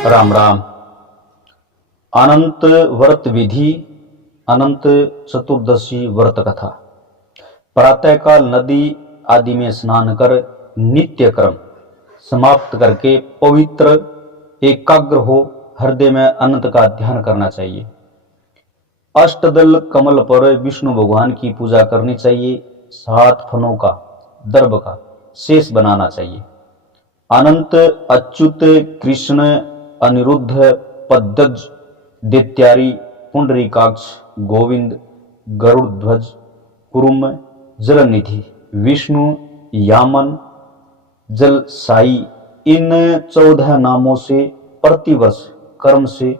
राम राम। अनंत व्रत विधि, अनंत चतुर्दशी व्रत कथा। प्रातःकाल नदी आदि में स्नान कर नित्य कर्म समाप्त करके पवित्र एकाग्र हो हृदय में अनंत का ध्यान करना चाहिए। अष्टदल कमल पर विष्णु भगवान की पूजा करनी चाहिए। 7 फलों का दर्भ का शेष बनाना चाहिए। अनंत अच्युत कृष्ण अनिरुद्ध पद्मज दैत्यारी पुंडरीकाक्ष गोविंद गरुड़ध्वज कुरुम जलनिधि विष्णु यामन जल साई, इन 14 नामों से प्रतिवर्ष कर्म से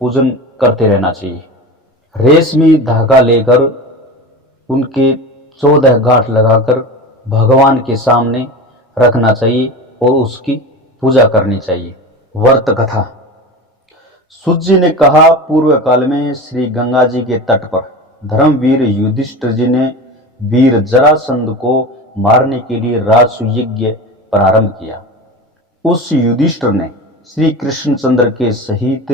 पूजन करते रहना चाहिए। रेशमी धागा लेकर उनके 14 गांठ लगाकर भगवान के सामने रखना चाहिए और उसकी पूजा करनी चाहिए। व्रत कथा। सूत जी ने कहा, पूर्व काल में श्री गंगा जी के तट पर धर्मवीर युधिष्ठिर जी ने वीर जरासंध को मारने के लिए राजसूय यज्ञ प्रारंभ किया। उस युधिष्ठिर ने श्री कृष्णचंद्र के सहित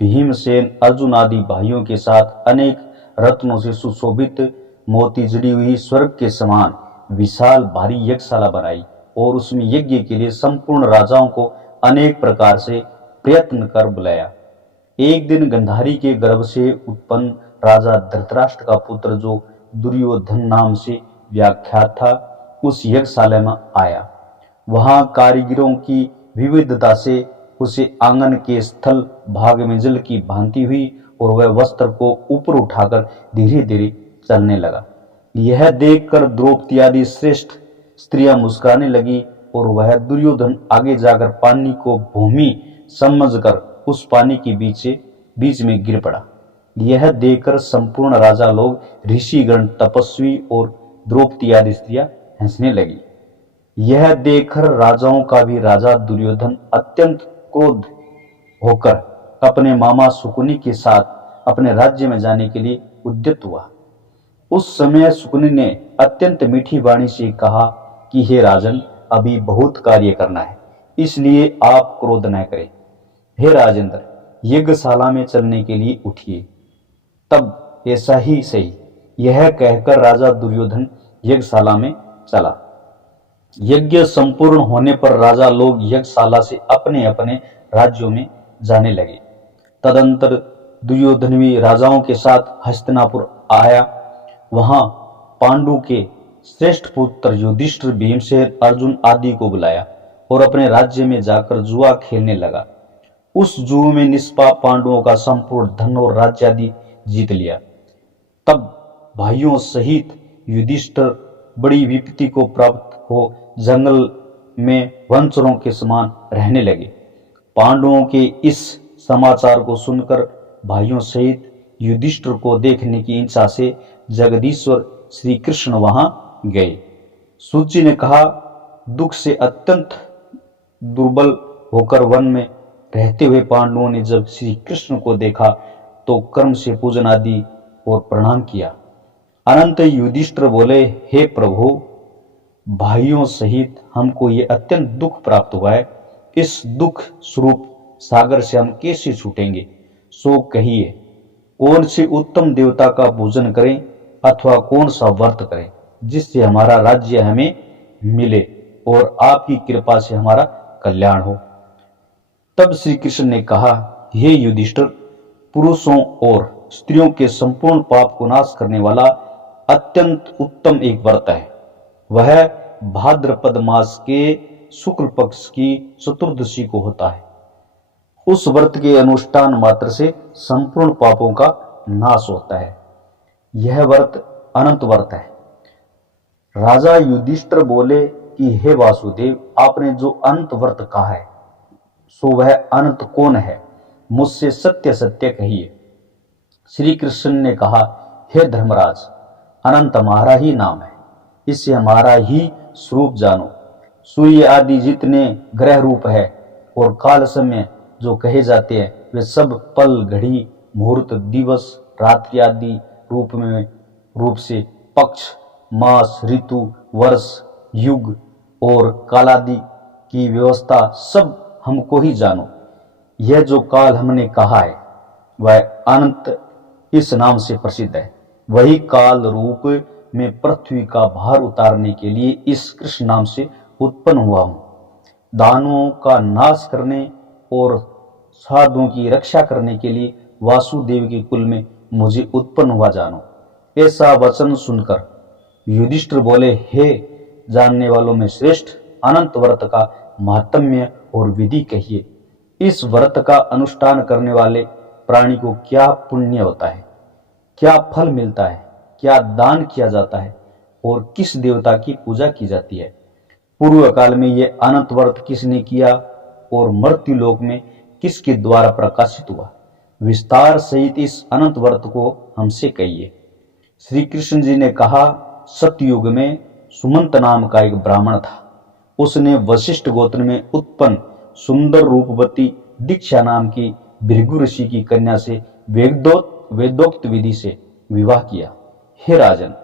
भीमसेन अर्जुन आदि भाइयों के साथ अनेक रत्नों से सुशोभित मोती जड़ी हुई स्वर्ग के समान विशाल भारी यज्ञशाला बनाई और उसमें यज्ञ के लिए संपूर्ण राजाओं को अनेक प्रकार से प्रयत्न कर बुलाया। एक दिन गंधारी के गर्भ से उत्पन्न राजा धृतराष्ट्र का पुत्र जो दुर्योधन नाम से व्याख्यात था, उस यज्ञशाला में आया। वहां कारीगरों की विविधता से उसे आंगन के स्थल भाग में जल की भांति हुई और वह वस्त्र को ऊपर उठाकर धीरे धीरे चलने लगा। यह देखकर द्रौपदी आदि श्रेष्ठ स्त्रियां मुस्कुराने लगी और वह दुर्योधन आगे जाकर पानी को भूमि समझकर उस पानी के बीच में गिर पड़ा। यह देखकर संपूर्ण राजा लोग, ऋषिगण, तपस्वी और द्रौपदी आदि स्त्रियां हंसने लगी। यह देखकर राजाओं का भी राजा दुर्योधन अत्यंत क्रोध होकर अपने मामा शकुनि के साथ अपने राज्य में जाने के लिए उद्यत हुआ। उस समय शकुनि ने अत्यंत मीठी वाणी से कहा कि हे राजन, अभी बहुत कार्य करना है, इसलिए आप क्रोध न करें। हे राजेंद्र, यज्ञशाला में चलने के लिए उठिए। तब ऐसा ही सही, यह कहकर राजा दुर्योधन यज्ञशाला में चला। यज्ञ संपूर्ण होने पर राजा लोग यज्ञशाला से अपने अपने राज्यों में जाने लगे। तदंतर दुर्योधन भी राजाओं के साथ हस्तिनापुर आया। वहां पांडु के श्रेष्ठ पुत्र युधिष्ठिर, भीमसेन, अर्जुन आदि को बुलाया और अपने राज्य में जाकर जुआ खेलने लगा। उस जुए में निष्पाप पांडवों का संपूर्ण धन और राज्य आदि जीत लिया। तब भाइयों सहित युधिष्ठिर बड़ी विपत्ति को प्राप्त हो जंगल में वनचरों के समान रहने लगे। पांडवों के इस समाचार को सुनकर भाइयों सहित युधिष्ठिर को देखने की इच्छा से जगदीश्वर श्री कृष्ण वहां गए। सूत जी ने कहा, दुख से अत्यंत दुर्बल होकर वन में रहते हुए पांडवों ने जब श्री कृष्ण को देखा तो कर्म से पूजन आदि और प्रणाम किया। अनंत युधिष्ठिर बोले, हे प्रभु, भाइयों सहित हमको ये अत्यंत दुख प्राप्त हुआ है। इस दुख स्वरूप सागर से हम कैसे छूटेंगे? सो कहिए, कौन से उत्तम देवता का पूजन करें अथवा कौन सा व्रत करें जिससे हमारा राज्य हमें मिले और आपकी कृपा से हमारा कल्याण हो? तब श्री कृष्ण ने कहा, हे युधिष्ठिर, पुरुषों और स्त्रियों के संपूर्ण पाप को नाश करने वाला अत्यंत उत्तम एक व्रत है। वह भाद्रपद मास के शुक्ल पक्ष की चतुर्दशी को होता है। उस व्रत के अनुष्ठान मात्र से संपूर्ण पापों का नाश होता है। यह व्रत अनंत व्रत है। राजा युधिष्ठिर बोले कि हे वासुदेव, आपने जो अनंत व्रत कहा है सो वह अनंत कौन है? मुझसे सत्य सत्य कहिए। श्री कृष्ण ने कहा, हे धर्मराज, अनंत हमारा ही नाम है, इससे हमारा ही स्वरूप जानो। सूर्य आदि जितने ग्रह रूप है और काल समय जो कहे जाते हैं, वे सब पल, घड़ी, मुहूर्त, दिवस, रात्रि आदि रूप से पक्ष, मास, ऋतु, वर्ष, युग और कालादि की व्यवस्था सब हमको ही जानो। यह जो काल हमने कहा है वह अनंत इस नाम से प्रसिद्ध है। वही काल रूप में पृथ्वी का भार उतारने के लिए इस कृष्ण नाम से उत्पन्न हुआ हूं। दानवों का नाश करने और साधुओं की रक्षा करने के लिए वासुदेव के कुल में मुझे उत्पन्न हुआ जानो। ऐसा वचन सुनकर युधिष्ठिर बोले, हे जानने वालों में श्रेष्ठ, अनंत व्रत का महात्म्य और विधि कहिए। इस व्रत का अनुष्ठान करने वाले प्राणी को क्या पुण्य होता है, क्या फल मिलता है, क्या दान किया जाता है और किस देवता की पूजा की जाती है। पूर्व काल में यह अनंत व्रत किसने किया और मृत्यु लोक में किसके द्वारा प्रकाशित हुआ, विस्तार सहित इस अनंत व्रत को हमसे कहिए। श्री कृष्ण जी ने कहा, सतयुग में सुमंत नाम का एक ब्राह्मण था। उसने वशिष्ठ गोत्र में उत्पन्न सुंदर रूपवती दीक्षा नाम की भृगु ऋषि की कन्या से वेदोक्त विधि से विवाह किया। हे राजन,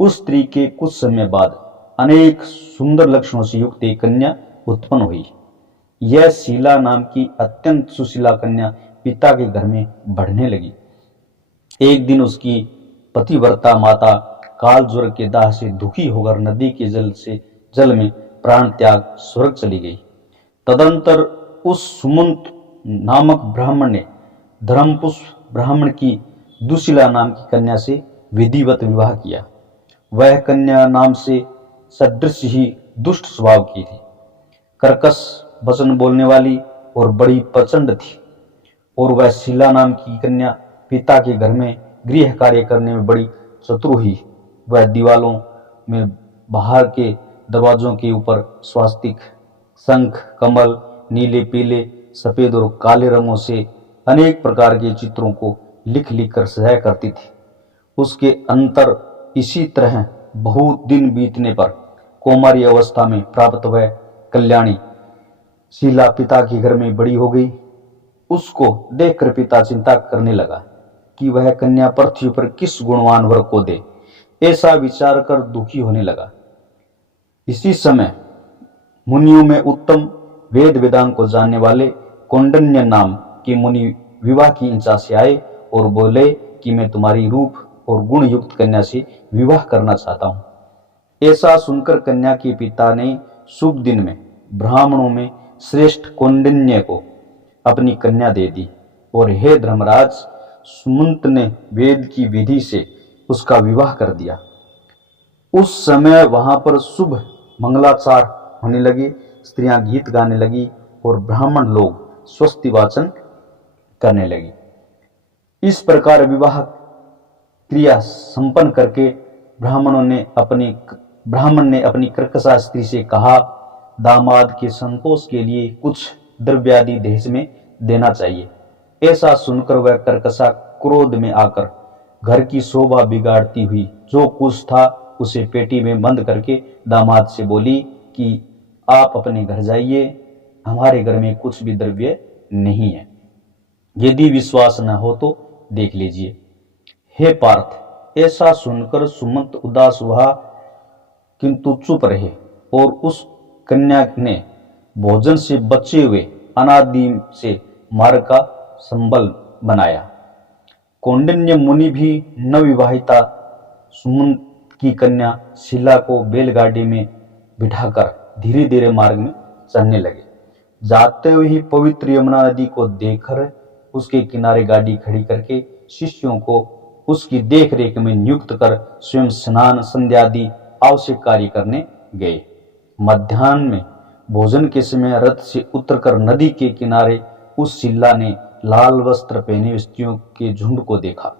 उस स्त्री के कुछ समय बाद अनेक सुंदर लक्षणों से युक्त एक कन्या उत्पन्न हुई। यह शीला नाम की अत्यंत सुशीला कन्या पिता के घर में बढ़ने लगी। एक दिन उसकी पतिव्रता माता काल ज्वर के दाह से दुखी होकर नदी के जल में प्राण त्याग स्वर्ग चली गई। तदंतर उस सुमंत नामक ब्राह्मण ने धर्मपुष्प ब्राह्मण की दुशीला नाम की कन्या से विधिवत विवाह किया। वह कन्या नाम से सदृश ही दुष्ट स्वभाव की थी, कर्कश वचन बोलने वाली और बड़ी प्रचंड थी। और वह शीला नाम की कन्या पिता के घर में गृह कार्य करने में बड़ी चतुर हुई। वह दीवालों में बाहर के दरवाजों के ऊपर स्वास्तिक, शंख, कमल, नीले, पीले, सफेद और काले रंगों से अनेक प्रकार के चित्रों को लिख लिख कर सजाया करती थी। उसके अंतर इसी तरह बहुत दिन बीतने पर कौमारी अवस्था में प्राप्त वह कल्याणी शीला पिता के घर में बड़ी हो गई। उसको देखकर पिता चिंता करने लगा कि वह कन्या पृथ्वी पर किस गुणवान वर को दे। ऐसा विचार कर दुखी होने लगा। इसी समय मुनियों में उत्तम वेद वेदांग को जानने वाले कौंडिन्य नाम के मुनि विवाह की इच्छा से आए और बोले कि मैं तुम्हारी रूप और गुण युक्त कन्या से विवाह करना चाहता हूं। ऐसा सुनकर कन्या के पिता ने शुभ दिन में ब्राह्मणों में श्रेष्ठ कौंडिन्य को अपनी कन्या दे दी। और हे धर्मराज, सुमंत ने वेद की विधि से उसका विवाह कर दिया। उस समय वहां पर शुभ मंगलाचार होने लगे, स्त्रियां गीत गाने लगी और ब्राह्मण लोग स्वस्ति वाचन करने लगे। इस प्रकार विवाह क्रिया संपन्न करके ब्राह्मण ने अपनी कर्कशा स्त्री से कहा, दामाद के संतोष के लिए कुछ द्रव्यादि दहेज में देना चाहिए। ऐसा सुनकर वह कर्कशा क्रोध में आकर घर की शोभा बिगाड़ती हुई जो कुछ था उसे पेटी में बंद करके दामाद से बोली कि आप अपने घर जाइए, हमारे घर में कुछ भी द्रव्य नहीं है। यदि विश्वास न हो तो देख लीजिए। हे पार्थ, ऐसा सुनकर सुमंत उदास हुआ किंतु चुप रहे और उस कन्या ने भोजन से बचे हुए अनादि से मार्ग का संबल बनाया। कौंडिन्य मुनि भी नवविवाहिता सुमंत की कन्या शीला को बैलगाड़ी में बिठाकर धीरे धीरे मार्ग में चलने लगे। जाते हुए ही पवित्र यमुना नदी को देखकर उसके किनारे गाड़ी खड़ी करके शिष्यों को उसकी देखरेख में नियुक्त कर स्वयं स्नान संध्यादि आवश्यक कार्य करने गए। मध्याह्न में भोजन के समय रथ से उतरकर नदी के किनारे उस शीला ने लाल वस्त्र पहने स्त्रियों के झुंड को देखा।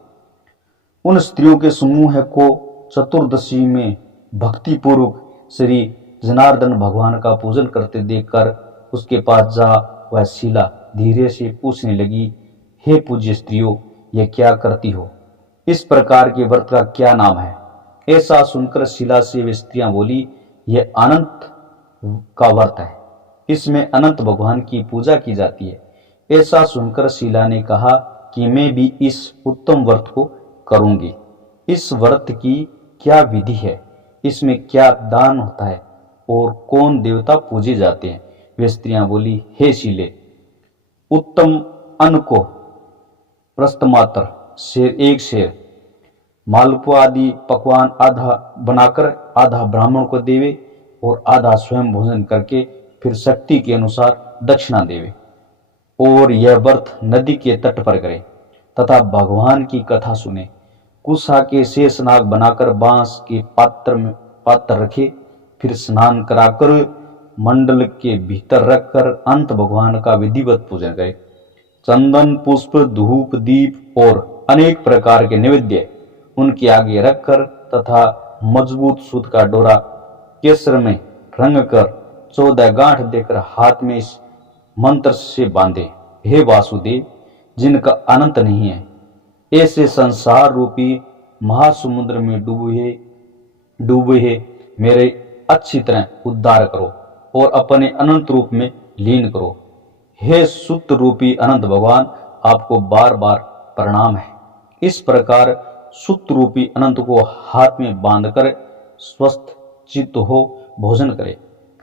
उन स्त्रियों के समूह को चतुर्दशी में भक्ति पूर्वक श्री जनार्दन भगवान का पूजन करते देखकर उसके पास जा वह शीला धीरे से पूछने लगी, हे पूज्य स्त्रियों, यह क्या करती हो? इस प्रकार के व्रत का क्या नाम है? ऐसा सुनकर शीला से वे स्त्रियां बोली, यह अनंत का व्रत है, इसमें अनंत भगवान की पूजा की जाती है। ऐसा सुनकर शीला ने कहा कि मैं भी इस उत्तम व्रत को करूंगी। इस व्रत की क्या विधि है, इसमें क्या दान होता है और कौन देवता पूजे जाते हैं? वे स्त्रियां बोली, हे शीले, उत्तम अन्न को प्रस्तमात्र शेर, एक शेर, मालपुआ आदि पकवान आधा बनाकर आधा ब्राह्मण को देवे और आधा स्वयं भोजन करके फिर शक्ति के अनुसार दक्षिणा देवे। और यह व्रत नदी के तट पर करे तथा भगवान की कथा सुने। कुशा के शेषनाग बनाकर बांस के पात्र रखे, फिर स्नान कराकर मंडल के भीतर रखकर अंत भगवान का विधिवत पूजन करे। चंदन, पुष्प, धूप, दीप और अनेक प्रकार के नैवेद्य उनके आगे रखकर तथा मजबूत सूत का डोरा केसर में रंग कर 14 गांठ देकर हाथ में इस मंत्र से बांधे, हे वासुदेव जिनका अनंत नहीं है, ऐसे संसार रूपी महासमुद्र में डूबे है मेरे अच्छी तरह उद्धार करो और अपने अनंत रूप में लीन करो। हे सुत रूपी अनंत भगवान, आपको बार बार प्रणाम है। इस प्रकार सुत रूपी अनंत को हाथ में बांधकर स्वस्थ चित्त हो भोजन करे।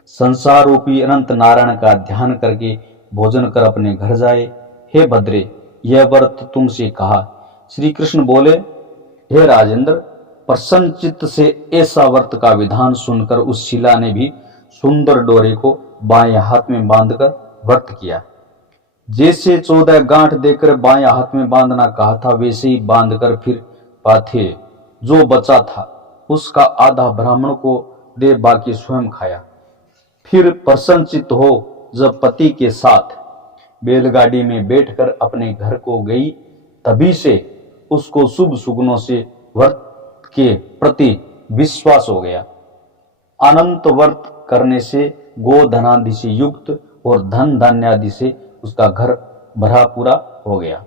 संसार रूपी अनंत नारायण का ध्यान करके भोजन कर अपने घर जाए। हे भद्रे, यह व्रत तुमसे कहा। श्री कृष्ण बोले, हे राजेंद्र, प्रसन्न चित्त से ऐसा व्रत का विधान सुनकर उस शिला ने भी सुंदर डोरे को बाएं हाथ में बांधकर व्रत किया। जैसे 14 गांठ देकर बाएं हाथ में बांधना कहा था, वैसे ही बांधकर फिर पाथे जो बचा था उसका आधा ब्राह्मण को दे, बाकी स्वयं खाया। फिर प्रसन्नचित्त हो जब पति के साथ बैलगाड़ी में बैठकर अपने घर को गई, तभी से उसको शुभ सुगुनों से व्रत के प्रति विश्वास हो गया। अनंत व्रत करने से गोधनादि से युक्त और धन धान्य आदि से उसका घर भरा पूरा हो गया।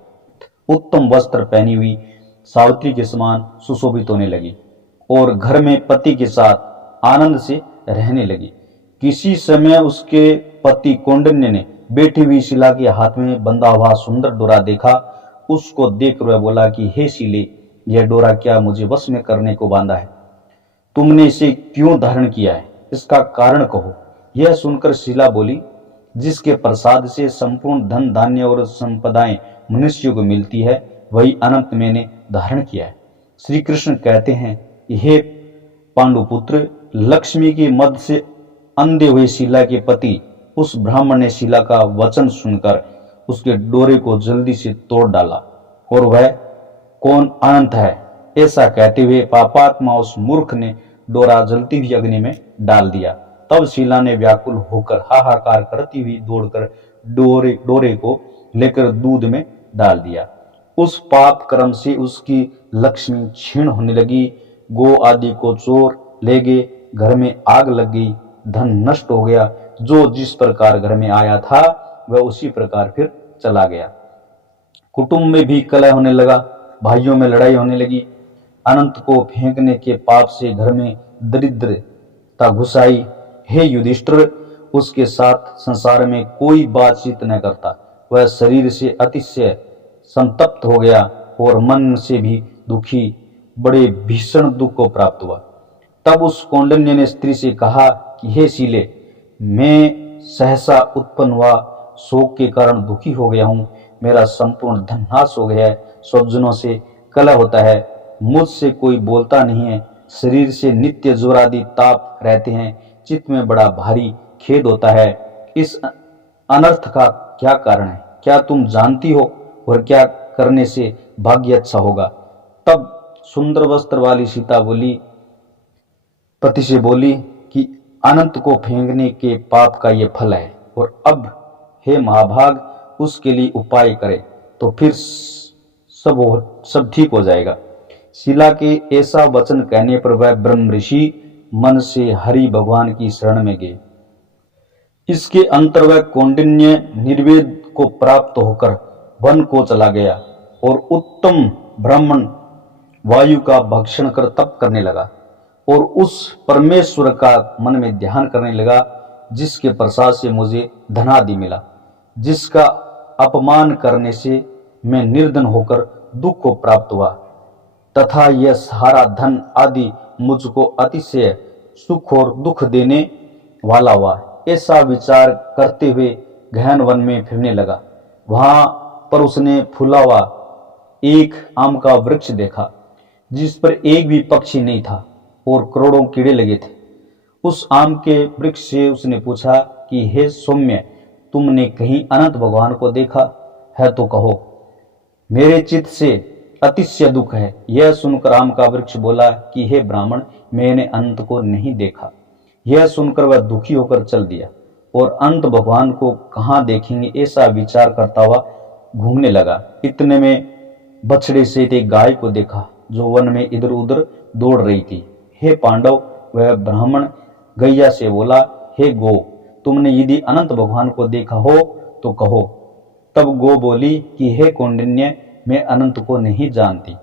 उत्तम वस्त्र पहनी हुई सावित्री के समान सुशोभित होने लगी और घर में पति के साथ आनंद से रहने लगी। किसी समय उसके पति कौंडिन्य ने बैठी हुई शिला के हाथ में बंधा हुआ सुंदर डोरा देखा। उसको देखकर वह बोला कि हे शिले, यह डोरा क्या मुझे वश में करने को बांधा है? तुमने इसे क्यों धारण किया है? इसका कारण कहो। यह सुनकर शिला बोली, जिसके प्रसाद से संपूर्ण धन धान्य और संपदाएं मनुष्य को मिलती है, वही अनंत मैंने धारण किया है। श्री कृष्ण कहते हैं, हे पांडुपुत्र, लक्ष्मी के मद से अंधे हुए शिला के पति उस ब्राह्मण ने शिला का वचन सुनकर उसके डोरे को जल्दी से तोड़ डाला और वह कौन अनंत है ऐसा कहते हुए पापात्मा उस मूर्ख ने डोरा जलती हुई अग्नि में डाल दिया। तब शिला ने व्याकुल होकर हाहाकार करती हुई दौड़कर डोरे को लेकर दूध में डाल दिया। उस पाप कर्म से उसकी लक्ष्मी क्षीण होने लगी। गो आदि को चोर ले गए, घर में आग लग गई, धन नष्ट हो गया। जो जिस प्रकार घर में आया था वह उसी प्रकार फिर चला गया। कुटुंब में भी कलह होने लगा, भाइयों में लड़ाई होने लगी। अनंत को फेंकने के पाप से घर में दरिद्रता घुस आई। हे युधिष्ठिर, उसके साथ संसार में कोई बातचीत न करता। वह शरीर से अतिशय संतप्त हो गया और मन से भी दुखी, बड़े भीषण दुख को प्राप्त हुआ। तब उस कौंडिन्य ने स्त्री से कहा कि हे शीले, मैं सहसा उत्पन्न हुआ शोक के कारण दुखी हो गया हूँ। मेरा संपूर्ण धन नाश हो गया है, स्वजनों से कलह होता है, मुझसे कोई बोलता नहीं है, शरीर से नित्य ज्वर आदि ताप रहते हैं, चित्त में बड़ा भारी खेद होता है। इस अनर्थ का क्या कारण है? क्या तुम जानती हो? और क्या करने से भाग्य अच्छा होगा? तब सुंदर वस्त्र वाली सीता पति से बोली कि अनंत को फेंकने के पाप का ये फल है, और अब हे महाभाग उसके लिए उपाय करे तो फिर सब ठीक हो जाएगा। शिला के ऐसा वचन कहने पर वह ब्रह्म ऋषि मन से हरि भगवान की शरण में गए। इसके अंतर वह कौंडिन्य निर्वेद को प्राप्त होकर वन को चला गया और उत्तम ब्राह्मण वायु का भक्षण कर तप करने लगा और उस परमेश्वर का मन में ध्यान करने लगा जिसके प्रसाद से मुझे धनादि मिला, जिसका अपमान करने से मैं निर्धन होकर दुख को प्राप्त हुआ तथा यह सारा धन आदि मुझको अतिशय सुख और दुख देने वाला हुआ। ऐसा विचार करते हुए गहन वन में फिरने लगा। वहां पर उसने फूला हुआ एक आम का वृक्ष देखा जिस पर एक भी पक्षी नहीं था और करोड़ों कीड़े लगे थे। उस आम के वृक्ष से उसने पूछा कि हे सौम्य, तुमने कहीं अनंत भगवान को देखा है तो कहो, मेरे चित्त से अतिशय दुख है। यह सुनकर आम का वृक्ष बोला कि हे ब्राह्मण, मैंने अनंत को नहीं देखा। यह सुनकर वह दुखी होकर चल दिया और अनंत भगवान को कहाँ देखेंगे ऐसा विचार करता हुआ घूमने लगा। इतने में बछड़े से एक गाय को देखा जो वन में इधर उधर दौड़ रही थी। हे पांडव, वह ब्राह्मण गैया से बोला, हे गो, तुमने यदि अनंत भगवान को देखा हो तो कहो। तब गो बोली कि हे कौंडिन्य, मैं अनंत को नहीं जानती।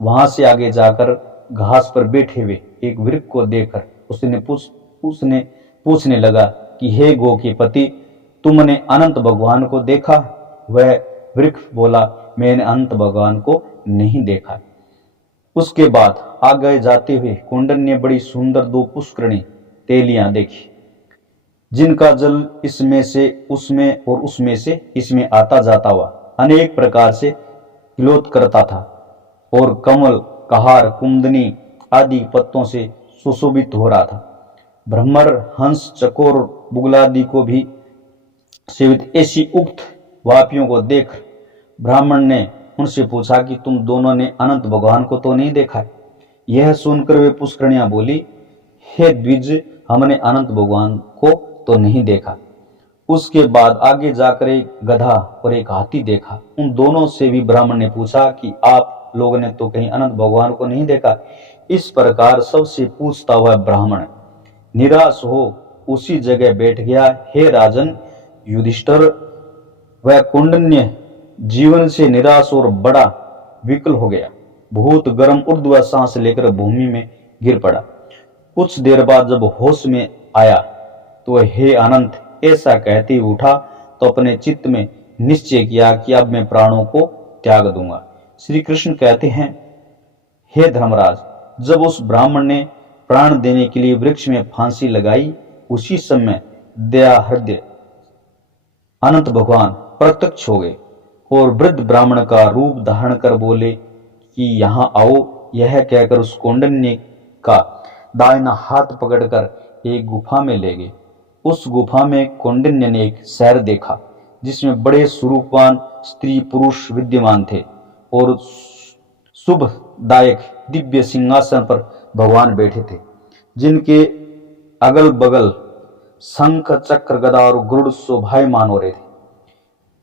वहां से आगे जाकर घास पर बैठे हुए एक वृक्ष को देखकर उसने पूछने लगा कि हे गो के पति, तुमने अनंत भगवान को देखा? वह वृक्ष बोला, मैंने अनंत भगवान को नहीं देखा। उसके बाद आगे जाते हुए कुंडन ने बड़ी सुंदर दो पुष्करणी तेलियां देखी जिनका जल इसमें से उसमें और उसमें से इसमें आता जाता हुआ अनेक प्रकार से किलोत करता था और कमल, कहार, कुंदनी आदि पत्तों से सुशोभित हो रहा था। भ्रमर, हंस, चकोर, बुगलादि को भी सेवित ऐसी उक्त वापियों को देख ब्राह्मण ने उनसे पूछा कि तुम दोनों ने अनंत भगवान को तो नहीं देखा? यह सुनकर वे पुष्करणियां बोली, हे द्विज, हमने अनंत भगवान को तो नहीं देखा। उसके बाद आगे जाकर एक गधा और एक हाथी देखा। उन दोनों से भी ब्राह्मण ने पूछा कि आप लोगों ने तो कहीं अनंत भगवान को नहीं देखा? इस प्रकार सबसे पूछता हुआ ब्राह्मण निराश हो उसी जगह बैठ गया। हे राजन युधिष्ठिर, वह कौंडिन्य जीवन से निराश और बड़ा विकल हो गया। बहुत गर्म ऊर्ध्व सांस लेकर भूमि में गिर पड़ा। कुछ देर बाद जब होश में आया तो हे अनंत ऐसा कहते ही उठा तो अपने चित्त में निश्चय किया कि अब मैं प्राणों को त्याग दूंगा। श्री कृष्ण कहते हैं, हे धर्मराज, जब उस ब्राह्मण ने प्राण देने के लिए वृक्ष में फांसी लगाई उसी समय दया हृदय अनंत भगवान प्रत्यक्ष हो गए और वृद्ध ब्राह्मण का रूप धारण कर बोले कि यहाँ आओ। यह कहकर उस कौंडिन्य का दाहिना हाथ पकड़कर एक गुफा में ले गए। उस गुफा में कौंडिन्य ने एक शहर देखा जिसमें बड़े स्वरूपवान स्त्री पुरुष विद्यमान थे और शुभदायक दिव्य सिंहासन पर भगवान बैठे थे, जिनके अगल बगल शंख, चक्र, गदा और गरुड़ शोभायमान हो रहे थे।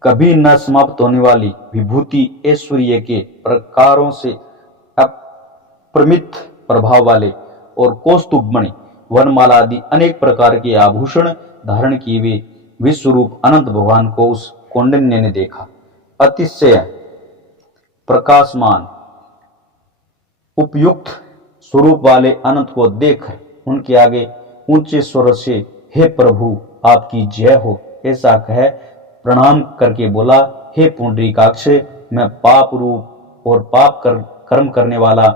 कभी न समाप्त होने वाली विभूति ऐश्वर्य के प्रकारों से अप्रमित प्रभाव वाले और कौस्तुभमणि, वनमाला आदि अनेक प्रकार के आभूषण धारण किए हुए विश्वरूप अनंत भगवान को उस कौंडिन्य ने देखा। अतिशय प्रकाशमान उपयुक्त स्वरूप वाले अनंत को देख उनके आगे ऊंचे स्वर से हे प्रभु आपकी जय हो ऐसा कह प्रणाम करके बोला, हे पुंडरीकाक्ष, मैं पाप रूप और पाप कर्म करने वाला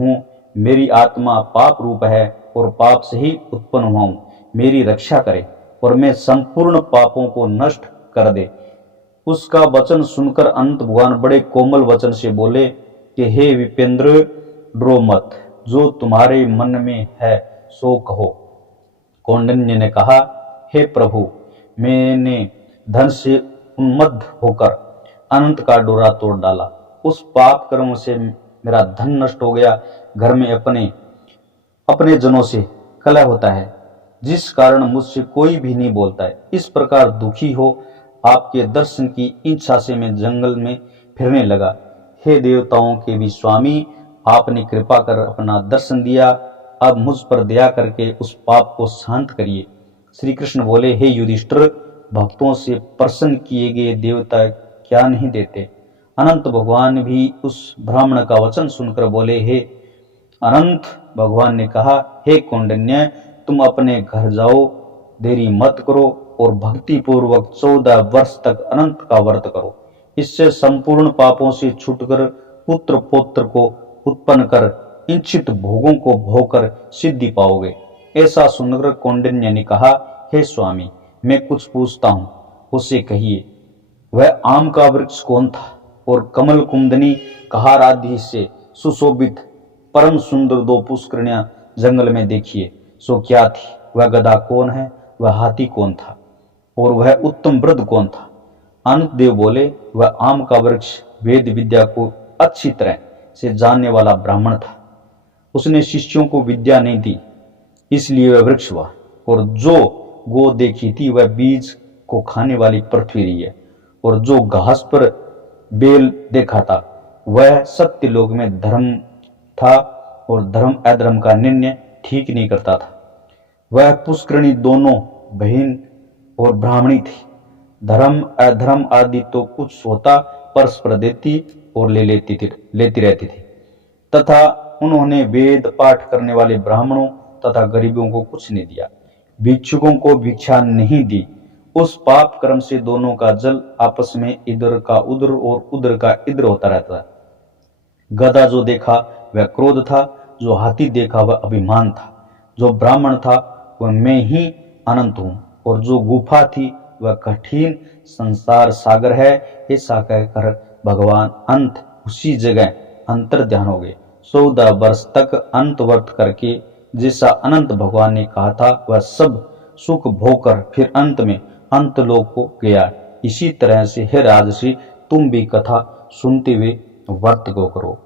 हूँ। मेरी आत्मा पाप रूप है और पाप से ही उत्पन्न हुआ हूँ। मेरी रक्षा करे और मैं संपूर्ण पापों को नष्ट कर दे। उसका वचन सुनकर अनंत भगवान बड़े कोमल वचन से बोले कि हे विपेंद्र, डरो मत, जो तुम्हारे मन में है सो कहो। कौंडिन्य ने कहा, हे प्रभु, मैंने धन से उन्मत्त होकर अनंत का डोरा तोड़ डाला। उस पाप कर्म से मेरा धन नष्ट हो गया। घर में अपने जनों से कलह होता है, जिस कारण मुझसे कोई भी नहीं बोलता है। इस प्रकार दुखी हो आपके दर्शन की इच्छा से मैं जंगल में फिरने लगा। हे देवताओं के भी स्वामी, आपने कृपा कर अपना दर्शन दिया। अब मुझ पर दया करके उस पाप को शांत करिए। श्री कृष्ण बोले, हे युधिष्ठिर, भक्तों से प्रसन्न किए गए देवता क्या नहीं देते? अनंत भगवान भी उस ब्राह्मण का वचन सुनकर बोले, हे अनंत भगवान ने कहा, हे कौंडिन्य, तुम अपने घर जाओ, देरी मत करो और भक्ति पूर्वक 14 वर्ष तक अनंत का व्रत करो। इससे संपूर्ण पापों से छूटकर पुत्र पौत्र को उत्पन्न कर इच्छित भोगों को भोगकर सिद्धि पाओगे। ऐसा सुनकर कौंडिन्य ने कहा, हे स्वामी, मैं कुछ पूछता हूँ, उससे कहिए। वह आम का वृक्ष कौन था और कमल कुंदनी कहार आदि से सुशोभित परम सुंदर दो पुष्करिणियां जंगल में देखिए, सो क्या थी? वह गधा कौन है? वह हाथी कौन था? और वह उत्तम वृद्ध कौन था? अनंत देव बोले, वह आम का वृक्ष वेद विद्या को अच्छी तरह से जानने वाला ब्राह्मण था। उसने शिष्यों को विद्या नहीं दी, इसलिए वह वृक्ष हुआ। और जो गो देखी थी वह बीज को खाने वाली पृथ्वी रही है। और जो घास पर बेल देखा था वह सत्य लोक में धर्म था और धर्म अधर्म का निर्णय ठीक नहीं करता था। वह पुष्करिणी दोनों बहन और ब्राह्मणी थी। धर्म अधर्म आदि तो कुछ होता परस्पर देती और लेती रहती थी, तथा उन्होंने वेद पाठ करने वाले ब्राह्मणों तथा गरीबों को कुछ नहीं दिया, भिक्षुकों को भिक्षा नहीं दी। उस पाप कर्म से दोनों का जल आपस में इधर का उधर और उधर का इधर होता रहता। गधा जो देखा वह क्रोध था, जो हाथी देखा वह अभिमान था, जो ब्राह्मण था वह मैं ही अनंत हूं, और जो गुफा थी वह कठिन संसार सागर है। ऐसा कहकर भगवान अंत उसी जगह अंतर ध्यान हो गए। 14 वर्ष तक अंत वर्त करके जैसा अनंत भगवान ने कहा था वह सब सुख भोकर फिर अंत में अंत लोक को गया। इसी तरह से हे राजर्षि, तुम भी कथा सुनते हुए वर्त को करो।